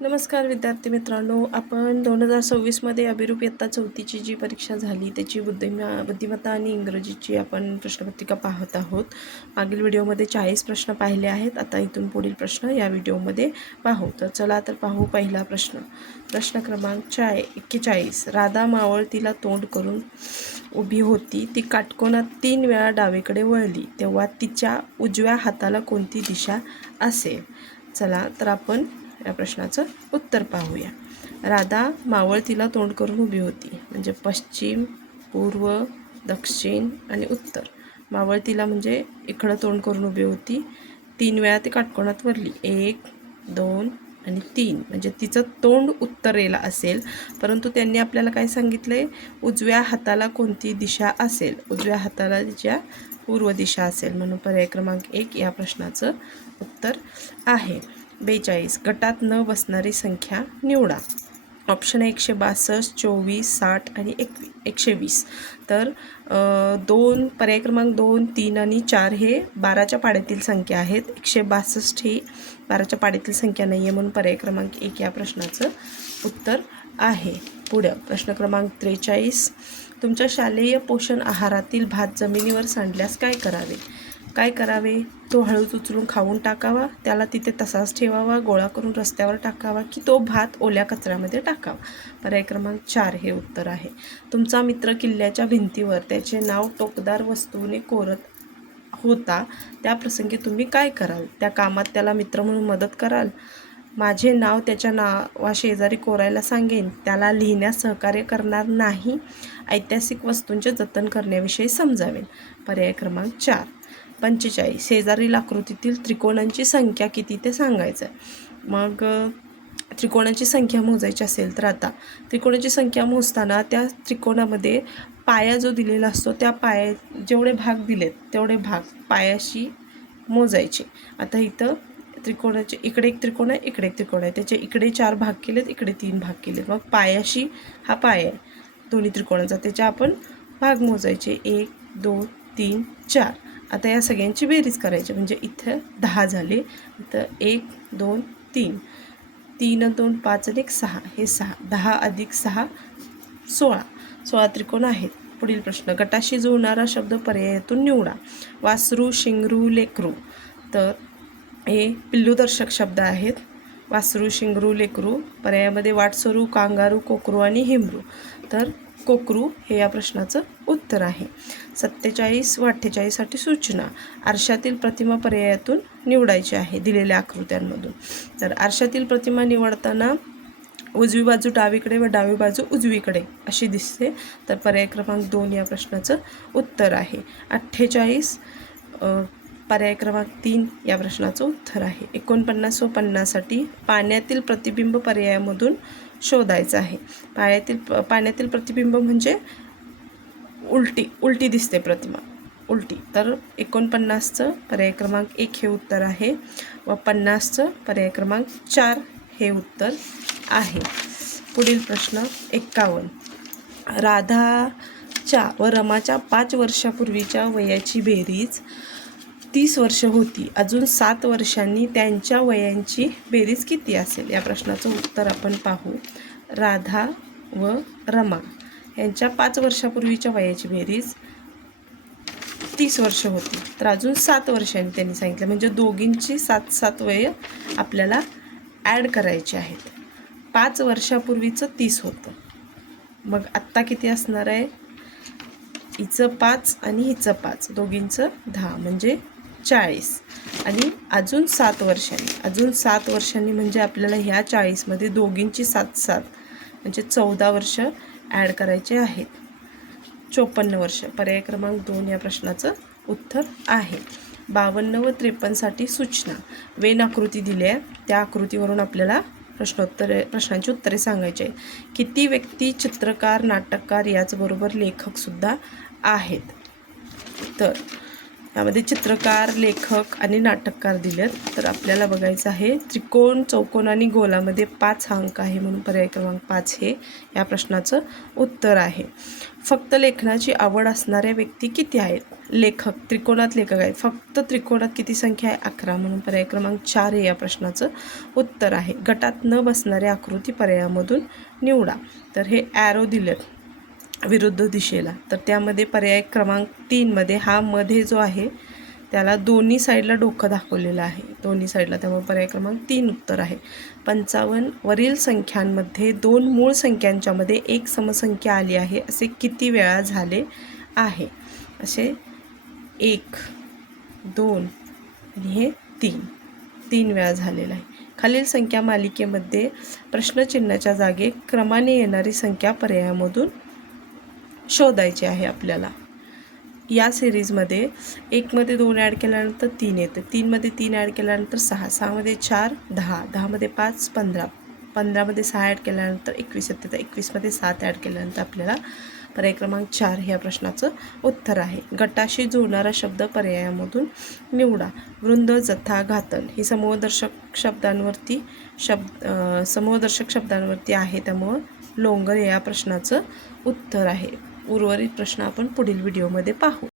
नमस्कार विद्यार्थी मित्रांनो, आपण 2026 मध्ये अभिरूप इयत्ता 4थीची जी परीक्षा झाली त्याची बुद्धिमत्ता आणि इंग्रजीची आपण प्रश्नपत्रिका पाहत आहोत. मागील व्हिडिओमध्ये 40 प्रश्न पाहिले आहेत. आता इथून पुढील प्रश्न या व्हिडिओमध्ये पाहू. तर चला तर पाहू पहिला प्रश्न. प्रश्न क्रमांक 41. राधा मावळतीला तोंड करून उभी होती. ती काटकोनात 3 वेळा डावीकडे वळली तेव्हा तिच्या उजव्या हाताला कोणती दिशा असेल? चला तर आपण या प्रश्नाचं उत्तर पाहूया. राधा मावळतीला तोंड करून उभी होती म्हणजे पश्चिम, पूर्व, दक्षिण आणि उत्तर. मावळतीला म्हणजे इकडं तोंड करून उभी होती. 3 वेळा ती काटकोनात वरली. 1, 2 आणि 3 म्हणजे तिचं तोंड उत्तरेला असेल. परंतु त्यांनी आपल्याला काय सांगितलंय? उजव्या हाताला कोणती दिशा असेल? उजव्या हाताला तिच्या पूर्व दिशा असेल. म्हणून पर्याय क्रमांक 1 या प्रश्नाचं उत्तर आहे. 42. गटात न बसणारी संख्या निवडा. ऑप्शन आहे 162, 24, 60 आणि 120. तर पर्याय क्रमांक 2, 3 आणि 4 हे 12च्या पाड्यातील संख्या आहेत. 162 ही 12च्या पाड्यातील संख्या नाही आहे, म्हणून पर्याय क्रमांक 1 या प्रश्नाचं उत्तर आहे. पुढं प्रश्न क्रमांक 43. तुमच्या शालेय पोषण आहारातील भात जमिनीवर सांडल्यास काय करावे? काय करावे? तो हळूच उचलून खाऊन टाकावा, त्याला तिथे तसाच ठेवावा, गोळा करून रस्त्यावर टाकावा, की तो भात ओल्या कचऱ्यामध्ये टाकावा? पर्याय क्रमांक 4 हे उत्तर आहे. तुमचा मित्र किल्ल्याच्या भिंतीवर त्याचे नाव टोकदार वस्तूने कोरत होता, त्या प्रसंगी तुम्ही काय कराल? त्या कामात त्याला मित्र म्हणून मदत कराल? माझे नाव त्याच्या नावाशेजारी कोरायला सांगेन, त्याला लिहिण्यास सहकार्य करणार नाही, ऐतिहासिक वस्तूंचे जतन करण्याविषयी समजावेन? पर्याय क्रमांक 4. 45. शेजारील आकृतीतील त्रिकोणांची संख्या किती ते सांगायचं. मग त्रिकोणाची संख्या मोजायची असेल तर आता त्रिकोणाची संख्या मोजताना त्या त्रिकोणामध्ये पाया जो दिलेला असतो त्या जेवढे भाग दिलेत तेवढे भाग पायाशी मोजायचे. आता इथं त्रिकोणाचे इकडे एक त्रिकोण आहे, इकडे एक त्रिकोण आहे, त्याचे इकडे 4 भाग केलेत, इकडे 3 भाग केलेत. मग पायाशी हा पाय आहे दोन्ही त्रिकोणाचा, त्याचे आपण भाग मोजायचे. 1, 2, 3, 4. आता या सगळ्यांची बेरीज करायची म्हणजे इथं 10 झाले. इथं 1, 2, 3, 3, 2, 5 आणि 1, 6 हे 6. 10 अधिक 6 16. 16 त्रिकोण आहेत. पुढील प्रश्न. गटाशी जुळणारा शब्द पर्यायातून निवडा. वासरू, शिंगरू, लेकरू. तर हे पिल्लूदर्शक शब्द आहेत. वासरू, शिंगरू, लेकरू. पर्यायामध्ये वाटसरू, कांगारू, कोकरू आणि हिमरू. तर कोकरू हे या प्रश्नाचं उत्तर आहे. 47 व 48साठी सूचना. आरशातील प्रतिमा पर्यायातून निवडायची आहे दिलेल्या आकृत्यांमधून. तर आरशातील प्रतिमा निवडताना उजवी बाजू डावीकडे व डावी बाजू उजवीकडे अशी दिसते. तर पर्याय क्रमांक 2 या प्रश्नाचं उत्तर आहे. 48 पर्याय क्रमांक 3 या प्रश्नाचं उत्तर आहे. 49 व 50साठी पाण्यातील प्रतिबिंब पर्यायामधून शोधायचं आहे. पाण्यातील प्रतिबिंब म्हणजे उलटी दिसते प्रतिमा, उलटी. तर 49चं पर्याय क्रमांक 1 हे उत्तर आहे व 50चं पर्याय क्रमांक 4 हे उत्तर आहे. पुढील प्रश्न 51. राधाच्या व रमाच्या 5 वर्षापूर्वीच्या वयाची बेरीज 30 वर्ष होती. अजून 7 वर्षांनी त्यांच्या वयांची बेरीज किती असेल? या प्रश्नाचं उत्तर आपण पाहू. राधा व रमा यांच्या 5 वर्षापूर्वीच्या वयाची बेरीज 30 वर्ष होती. तर अजून 7 वर्षांनी त्यांनी सांगितलं म्हणजे दोघींची 7 वय आपल्याला ॲड करायची आहेत. 5 वर्षापूर्वीचं 30 होतं. मग आत्ता किती असणार आहे? हिचं 5 आणि हिचं 5, दोघींचं 10 म्हणजे 40. आणि अजून 7 वर्षांनी म्हणजे आपल्याला ह्या 40मध्ये दोघींची 7 म्हणजे 14 वर्ष ॲड करायचे आहेत. 54 वर्ष पर्याय क्रमांक 2 या प्रश्नाचं उत्तर आहे. 52 व 53साठी सूचना. वेन आकृती दिली आहे, त्या आकृतीवरून आपल्याला प्रश्नांची उत्तरे सांगायची आहेत. किती व्यक्ती चित्रकार, नाटककार याचबरोबर लेखकसुद्धा आहेत? तर यामध्ये चित्रकार, लेखक आणि नाटककार दिलेत. तर आपल्याला बघायचं आहे त्रिकोण, चौकोन आणि गोलामध्ये 5 हा अंक आहे म्हणून पर्याय क्रमांक 5 हे या प्रश्नाचं उत्तर आहे. फक्त लेखनाची आवड असणाऱ्या व्यक्ती किती आहेत? लेखक, त्रिकोणात लेखक आहेत. फक्त त्रिकोणात किती संख्या आहे? 11 म्हणून पर्याय क्रमांक 4 हे या प्रश्नाचं उत्तर आहे. गटात न बसणाऱ्या आकृती पर्यायामधून निवडा. तर हे ॲरो दिलेत विरुद्ध दिशेला. तर त्यामध्ये पर्याय क्रमांक 3 मध्ये हा मध्ये जो आहे त्याला दोन्ही साईडला डोकं दाखवलेलं आहे, दोन्ही साईडला, त्यामुळे पर्याय क्रमांक 3 उत्तर आहे. 55 वरील संख्यांमध्ये 2 मूळ संख्यांच्या मध्ये एक समसंख्या आली आहे असे किती वेळा झाले आहे? असे 1, 2 आणि हे 3 वेळा झालेलं आहे. खालील संख्या मालिकेमध्ये प्रश्नचिन्हाच्या जागी क्रमाने येणारी संख्या पर्यायामधून शोधायची आहे आपल्याला. या सिरीजमध्ये 1 मध्ये 2 ॲड केल्यानंतर 3 येते, 3 मध्ये 3 ॲड केल्यानंतर 6, 6 मध्ये 4 10, 10 मध्ये 5 15, 15 मध्ये 6 ॲड केल्यानंतर 21 येते, तर 21 मध्ये 7 ॲड केल्यानंतर आपल्याला पर्याय क्रमांक 4 ह्या प्रश्नाचं उत्तर आहे. गटाशी जोडणारा शब्द पर्यायामधून निवडा. वृंद, जथा, घातन ही समूहदर्शक शब्दांवरती आहे, त्यामुळं लोंगर या प्रश्नाचं उत्तर आहे. उर्वरित प्रश्न आपण पुढील व्हिडिओमध्ये पाहू.